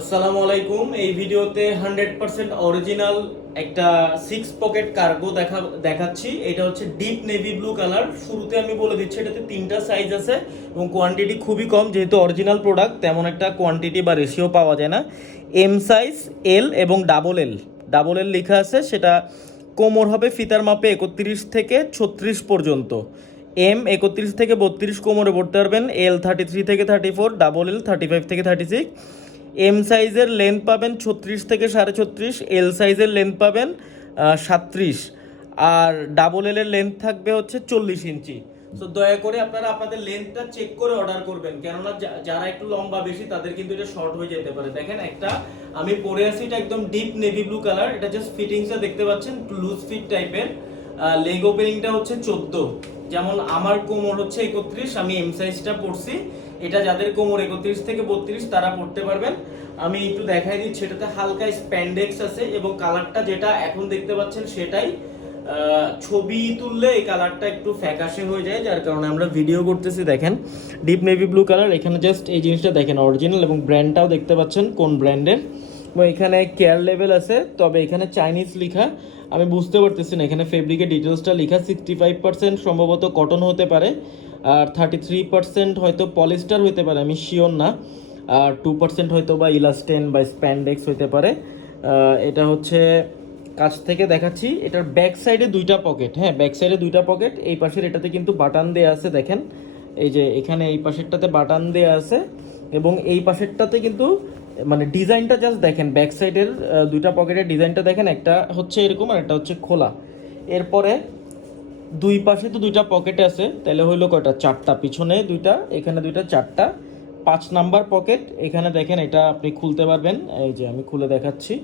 আসসালামু আলাইকুম। এই ভিডিওতে 100% অরিজিনাল একটা 6 পকেট কার্গো দেখাচ্ছি। এটা হচ্ছে ডিপ নেভি ব্লু কালার। শুরুতে আমি বলে দিচ্ছি এটাতে 3টা সাইজ আছে এবং কোয়ান্টিটি খুবই কম, যেহেতু অরিজিনাল প্রোডাক্ট তেমন একটা কোয়ান্টিটি বা রেশিও পাওয়া যায় না। এম সাইজ, এল এবং ডাবল এল। ডাবল এল লেখা আছে, সেটা কোমর হবে ফিতার মাপে 31 থেকে 36 পর্যন্ত। এম 31 থেকে 32 কোমরে পড়তে পারবেন, এল 33 থেকে 34, ডাবল এল 35 থেকে 36। এম সাইজের লেন্থ পাবেন 36 থেকে 36.5, এল সাইজের লেন্থ পাবেন 37, আর ডাবল এল এর লেন্থ থাকবে হচ্ছে 40 ইঞ্চি। সো দয়া করে আপনারা আপনাদের লেন্থটা চেক করে অর্ডার করবেন, কেননা যারা একটু লম্বা বেশি তাদের কিন্তু এটা শর্ট হয়ে যেতে পারে। দেখেন, একটা আমি পরে আছি, এটা একদম ডিপ নেভি ব্লু কালার। এটা জাস্ট ফিটিংসটা দেখতে পাচ্ছেন, একটু লুজ ফিট টাইপের। লেগ ওপেনিংটা হচ্ছে 14। যেমন আমার কোমর হচ্ছে 31, আমি এম সাইজটা পরছি। এটা যাদের কোমর 31 থেকে 32 তারা পড়তে পারবেন। আমি একটু দেখাই দিচ্ছি, এটাতে হালকা স্প্যান্ডেক্স আছে এবং কালারটা যেটা এখন দেখতে পাচ্ছেন সেটাই। ছবি তুললে এই কালারটা একটু ফ্যাকাশে হয়ে যায়, যার কারণে আমরা ভিডিও করতেছি। দেখেন, ডিপ নেভি ব্লু কালার। এখানে জাস্ট এই জিনিসটা দেখেন অরিজিনাল, এবং ব্র্যান্ডটাও দেখতে পাচ্ছেন কোন ব্র্যান্ডের। এবং এখানে কেয়ার লেভেল আছে, তবে এখানে চাইনিজ লেখা, আমি বুঝতে পারতেছি না। এখানে ফেব্রিকের ডিটেলসটা লেখা 65% সম্ভবত কটন হতে পারে, আর 33% হয়তো পলিস্টার হতে পারে, আমি শিওর না। আর 2% হয়তো বা ইলাস্টেন বা স্প্যান্ডেক্স হতে পারে। এটা হচ্ছে কাছ থেকে দেখাচ্ছি। এটার ব্যাক সাইডে দুইটা পকেট, হ্যাঁ ব্যাক সাইডে দুইটা পকেট। এই পাশের এটাতে কিন্তু বাটন দেওয়া আছে, দেখেন এই যে এখানে এই পাশেরটাতে বাটন দেওয়া আছে, এবং এই পাশেরটাতে কিন্তু মানে ডিজাইনটা জাস্ট দেখেন, ব্যাক সাইডের দুইটা পকেটের ডিজাইনটা দেখেন, একটা হচ্ছে এরকম আর একটা হচ্ছে খোলা। এরপরে দুই পাশে তো দুইটা পকেট আছে, তাহলে হইলো কয়টা? চারটা। পিছনে দুইটা, এখানে দুইটা, চারটা। 5 নাম্বার পকেট এখানে দেখেন, এটা আপনি খুলতে পারবেন। এই যে আমি খুলে দেখাচ্ছি।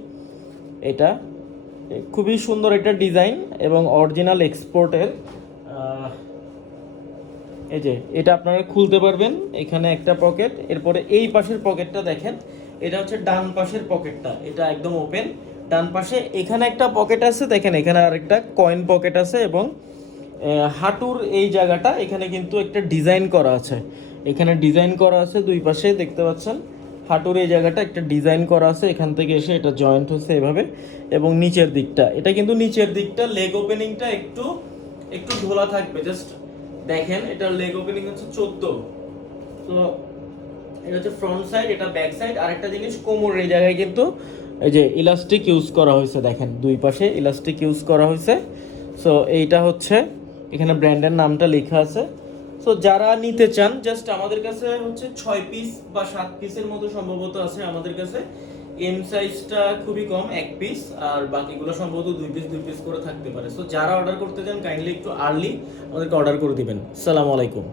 এটা খুবই সুন্দর একটা ডিজাইন এবং অরিজিনাল এক্সপোর্টের। এই যে এটা আপনারা খুলতে পারবেন। এখানে একটা পকেট, এরপরে এই পাশের পকেটটা দেখেন, এটা হচ্ছে ডান পাশের পকেটটা, এটা একদম ওপেন। ডান পাশে এখানে একটা পকেট আছে, দেখেন এখানে আরেকটা কয়েন পকেট আছে, এবং হাঁটুর এই জায়গাটা এখানে কিন্তু একটা ডিজাইন করা আছে। এখানে ডিজাইন করা আছে দুই পাশে, দেখতে পাচ্ছেন। হাঁটুর এই জায়গাটা একটা ডিজাইন করা আছে, এখান থেকে এসে এটা জয়েন্ট হচ্ছে এভাবে। এবং নিচের দিকটা, এটা কিন্তু নিচের দিকটা লেগ ওপেনিংটা একটু একটু ঢোলা থাকবে। জাস্ট দেখেন, এটার লেগ ওপেনিং হচ্ছে 14। তো এটা হচ্ছে ফ্রন্ট সাইড, এটা ব্যাক সাইড। আরেকটা জিনিস, কোমরের এই জায়গায় কিন্তু এই যে ইলাস্টিক ইউজ করা হয়েছে, দেখেন দুই পাশে ইলাস্টিক ইউজ করা হয়েছে। সো এইটা হচ্ছে, এখানে ব্র্যান্ডের নামটা লেখা আছে। সো যারা নিতে চান, জাস্ট আমাদের কাছে হচ্ছে 6 পিস বা 7 পিসের মতো সম্ভবত আছে আমাদের কাছে। এম সাইজটা খুবই কম, 1 পিস, আর বাকিগুলো সম্ভবত 2 পিস 2 পিস করে থাকতে পারে। সো যারা অর্ডার করতে চান, কাইন্ডলি একটু আর্লি আমাদেরকে অর্ডার করে দিবেন। আসসালামু আলাইকুম।